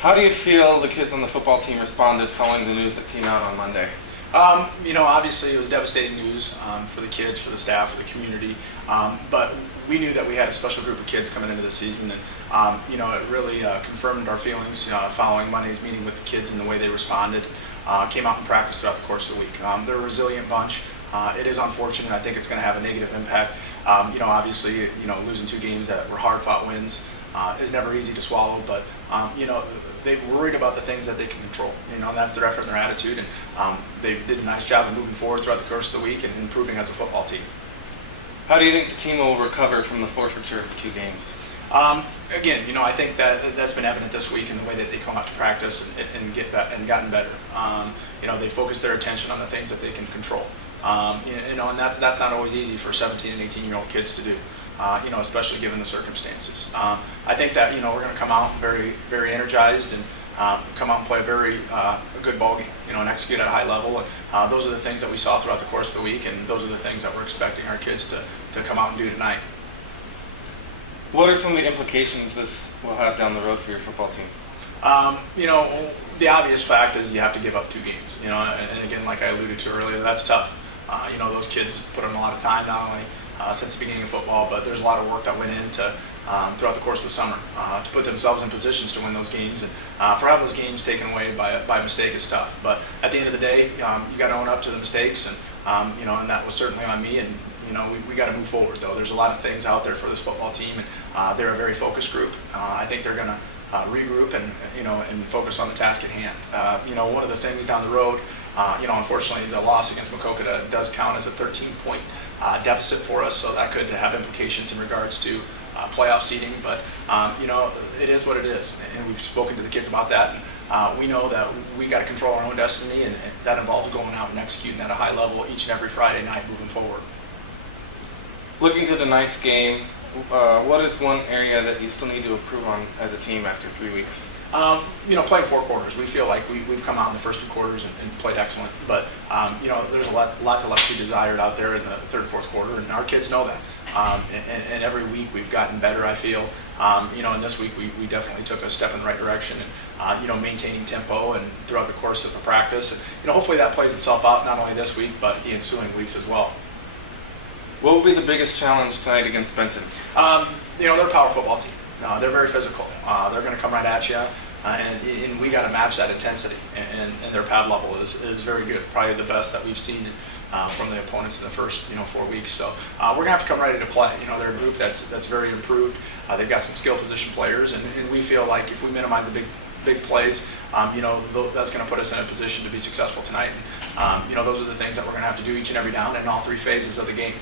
How do you feel the kids on the football team responded following the news that came out on Monday? Obviously it was devastating news for the kids, for the staff, for the community, but we knew that we had a special group of kids coming into the season, and it really confirmed our feelings following Monday's meeting with the kids and the way they responded. Came out and practiced throughout the course of the week. They're a resilient bunch. It is unfortunate. I think it's going to have a negative impact. Obviously, losing 2 games that were hard-fought wins is never easy to swallow, but they were worried about the things that they can control. And that's their effort and their attitude, and they did a nice job of moving forward throughout the course of the week and improving as a football team. How do you think the team will recover from the forfeiture of 2 games? Again, I think that's been evident this week in the way that they come out to practice and gotten better. They focus their attention on the things that they can control. And that's not always easy for 17 and 18-year-old kids to do. Especially given the circumstances. I think that we're going to come out very, very energized and come out and play a good ball game. And execute at a high level. And those are the things that we saw throughout the course of the week, and those are the things that we're expecting our kids to come out and do tonight. What are some of the implications this will have down the road for your football team? The obvious fact is you have to give up 2 games. And again, like I alluded to earlier, that's tough. Those kids put in a lot of time, not only since the beginning of football, but there's a lot of work that went into throughout the course of the summer to put themselves in positions to win those games, and for having those games taken away by mistake is tough. But at the end of the day, you got to own up to the mistakes, and and that was certainly on me. And we got to move forward. Though there's a lot of things out there for this football team, and they're a very focused group. I think they're going to regroup and focus on the task at hand. One of the things down the road. Unfortunately, the loss against Makokata does count as a 13-point deficit for us, so that could have implications in regards to playoff seeding. But it is what it is, and we've spoken to the kids about that. And we know that we got to control our own destiny, and that involves going out and executing at a high level each and every Friday night moving forward. Looking to tonight's game, what is one area that you still need to improve on as a team after 3 weeks? Playing 4 quarters, we feel like we've come out in the first 2 quarters and played excellent. But there's a lot left to be desired out there in the 3rd and 4th quarter, and our kids know that. And every week we've gotten better, I feel. And this week we definitely took a step in the right direction, and maintaining tempo and throughout the course of the practice. And hopefully that plays itself out not only this week but the ensuing weeks as well. What will be the biggest challenge tonight against Benton? They're a power football team. They're very physical. They're going to come right at you, and we got to match that intensity. And their pad level is very good, probably the best that we've seen from the opponents in the first 4 weeks. So we're going to have to come ready to play. They're a group that's very improved. They've got some skill position players, and we feel like if we minimize the big plays, that's going to put us in a position to be successful tonight. And those are the things that we're going to have to do each and every down in all 3 phases of the game.